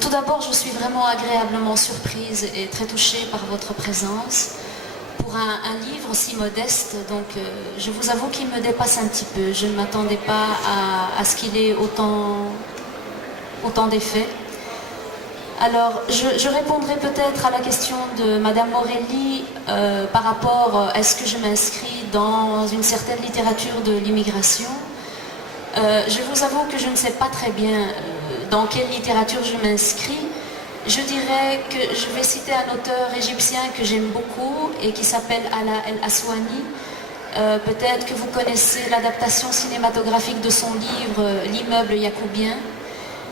Tout d'abord, je suis vraiment agréablement surprise et très touchée par votre présence pour un livre aussi modeste. Donc, je vous avoue qu'il me dépasse un petit peu. Je ne m'attendais pas à ce qu'il ait autant d'effets. Alors, je répondrai peut-être à la question de Madame Morelli par rapport à est-ce que je m'inscris dans une certaine littérature de l'immigration. Je vous avoue que je ne sais pas très bien dans quelle littérature je m'inscris. Je dirais que je vais citer un auteur égyptien que j'aime beaucoup et qui s'appelle Ala El Aswani. Peut-être que vous connaissez l'adaptation cinématographique de son livre L'immeuble Yacoubien.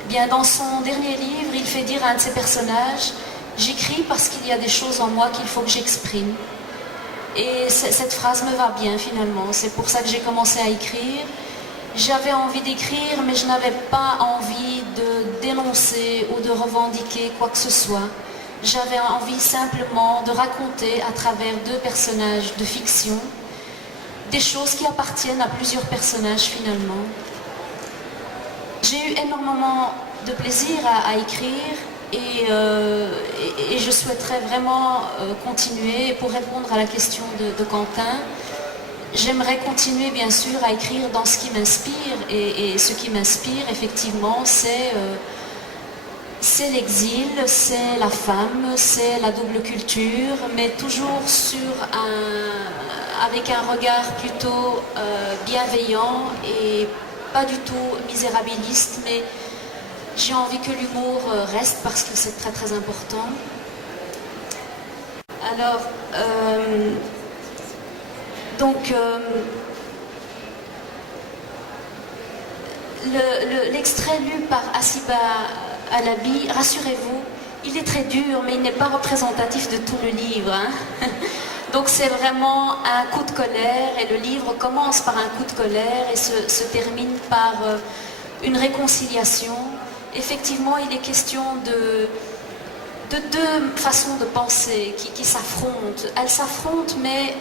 Bien, dans son dernier livre, il fait dire à un de ses personnages « J'écris parce qu'il y a des choses en moi qu'il faut que j'exprime ». Et cette phrase me va bien finalement, c'est pour ça que j'ai commencé à écrire. J'avais envie d'écrire, mais je n'avais pas envie de dénoncer ou de revendiquer quoi que ce soit. J'avais envie simplement de raconter à travers deux personnages de fiction des choses qui appartiennent à plusieurs personnages finalement. J'ai eu énormément de plaisir à écrire et je souhaiterais vraiment continuer. Et pour répondre à la question de Quentin, j'aimerais continuer bien sûr à écrire dans ce qui m'inspire et ce qui m'inspire effectivement c'est l'exil, c'est la femme, c'est la double culture, mais toujours avec un regard plutôt bienveillant et pas du tout misérabiliste, mais j'ai envie que l'humour reste parce que c'est très très important. Alors, l'extrait lu par Assiba Alabi, rassurez-vous, il est très dur, mais il n'est pas représentatif de tout le livre. Hein. Donc c'est vraiment un coup de colère, et le livre commence par un coup de colère et se termine par une réconciliation. Effectivement, il est question de deux façons de penser qui s'affrontent. Elles s'affrontent, mais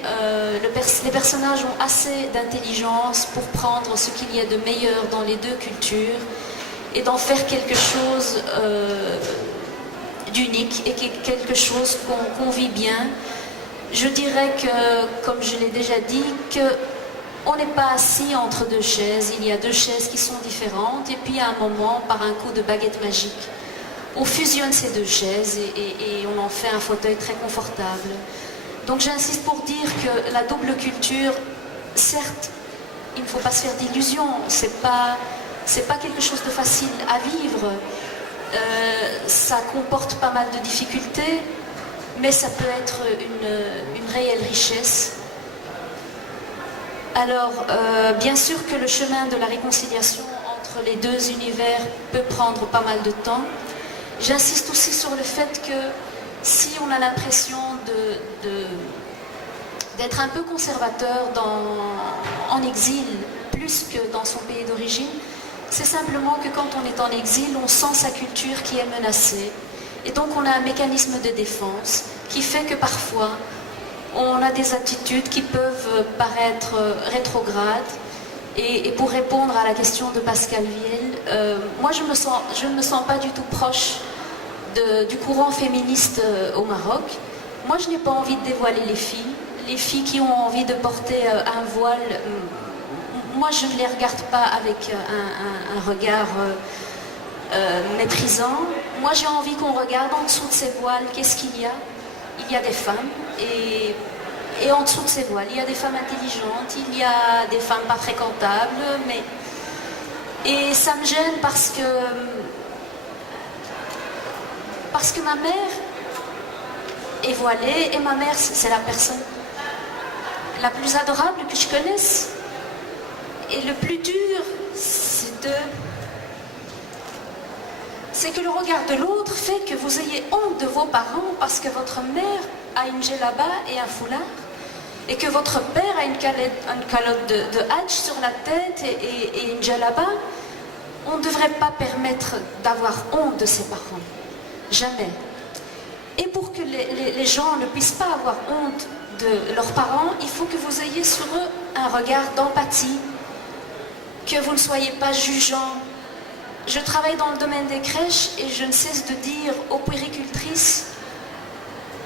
les personnages ont assez d'intelligence pour prendre ce qu'il y a de meilleur dans les deux cultures et d'en faire quelque chose d'unique et quelque chose qu'on vit bien. Je dirais que, comme je l'ai déjà dit, qu'on n'est pas assis entre deux chaises. Il y a deux chaises qui sont différentes et puis à un moment, par un coup de baguette magique, on fusionne ces deux chaises et on en fait un fauteuil très confortable. Donc j'insiste pour dire que la double culture, certes, il ne faut pas se faire d'illusions. C'est pas quelque chose de facile à vivre. Ça comporte pas mal de difficultés, mais ça peut être une réelle richesse. Alors, bien sûr que le chemin de la réconciliation entre les deux univers peut prendre pas mal de temps. J'insiste aussi sur le fait que si on a l'impression d'être un peu conservateur en exil, plus que dans son pays d'origine, c'est simplement que quand on est en exil, on sent sa culture qui est menacée. Et donc on a un mécanisme de défense qui fait que parfois, on a des attitudes qui peuvent paraître rétrogrades. Et pour répondre à la question de Pascal Vielle, moi je ne me sens pas du tout proche du courant féministe au Maroc. Moi je n'ai pas envie de dévoiler les filles. Les filles qui ont envie de porter un voile, moi je ne les regarde pas avec un regard méprisant. Moi j'ai envie qu'on regarde en dessous de ces voiles, qu'est-ce qu'il y a? Il y a des femmes et en dessous de ces voiles, il y a des femmes intelligentes, il y a des femmes pas fréquentables, et ça me gêne parce que ma mère est voilée et ma mère c'est la personne la plus adorable que je connaisse. Et le plus dur, c'est que le regard de l'autre fait que vous ayez honte de vos parents parce que votre mère a une djellaba et un foulard et que votre père a une calotte de hadj sur la tête et une djellaba. On ne devrait pas permettre d'avoir honte de ses parents. Jamais. Et pour que les gens ne puissent pas avoir honte de leurs parents, il faut que vous ayez sur eux un regard d'empathie, que vous ne soyez pas jugeant. Je travaille dans le domaine des crèches et je ne cesse de dire aux puéricultrices,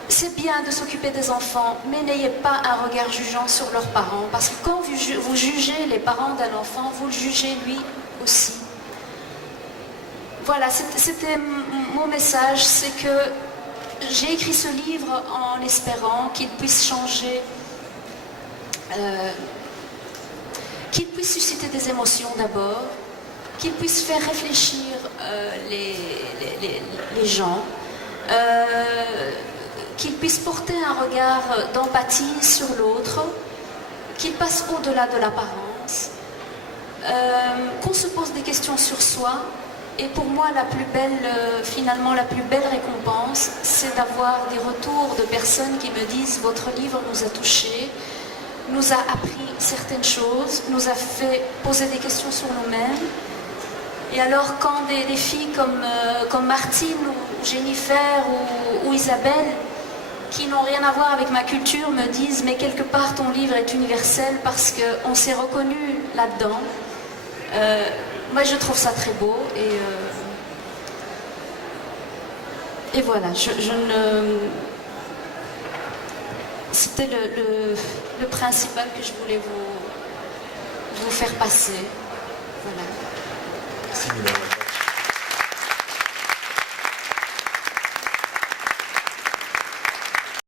c'est bien de s'occuper des enfants, mais n'ayez pas un regard jugeant sur leurs parents, parce que quand vous jugez les parents d'un enfant, vous le jugez lui aussi. Voilà, c'était mon message, c'est que j'ai écrit ce livre en espérant qu'il puisse changer, qu'il puisse susciter des émotions d'abord, qu'il puisse faire réfléchir les gens, qu'il puisse porter un regard d'empathie sur l'autre, qu'il passe au-delà de l'apparence, qu'on se pose des questions sur soi. Et pour moi, finalement, la plus belle récompense, c'est d'avoir des retours de personnes qui me disent « Votre livre nous a touchés, nous a appris certaines choses, nous a fait poser des questions sur nous-mêmes. » Et alors, quand des filles comme Martine ou Jennifer ou Isabelle, qui n'ont rien à voir avec ma culture, me disent « Mais quelque part, ton livre est universel parce qu'on s'est reconnu là-dedans. » Moi, je trouve ça très beau et voilà, c'était le principal que je voulais vous faire passer. Voilà. Merci,